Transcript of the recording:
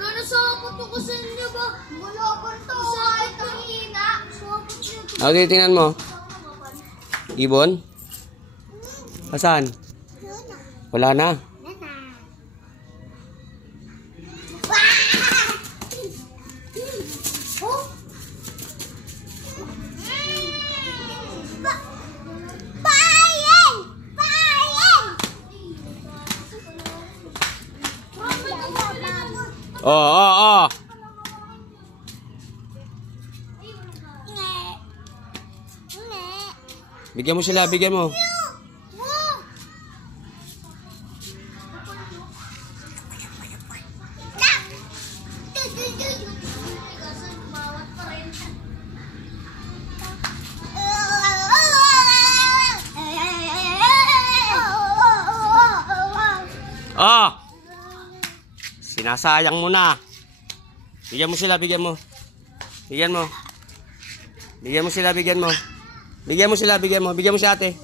Nasakot ko sa inyo ba? Bulokon to. Kahit kanina. Ano titingnan mo? Ibon? Asan? Wala na. Oh. Bigyan mo sila, bigyan mo. Oh! Sinasayang mo na. Bigyan mo sila, bigyan mo. Bigyan mo. Bigyan mo sila, bigyan mo. Bigyan mo sila, bigyan mo. Bigyan mo si ate.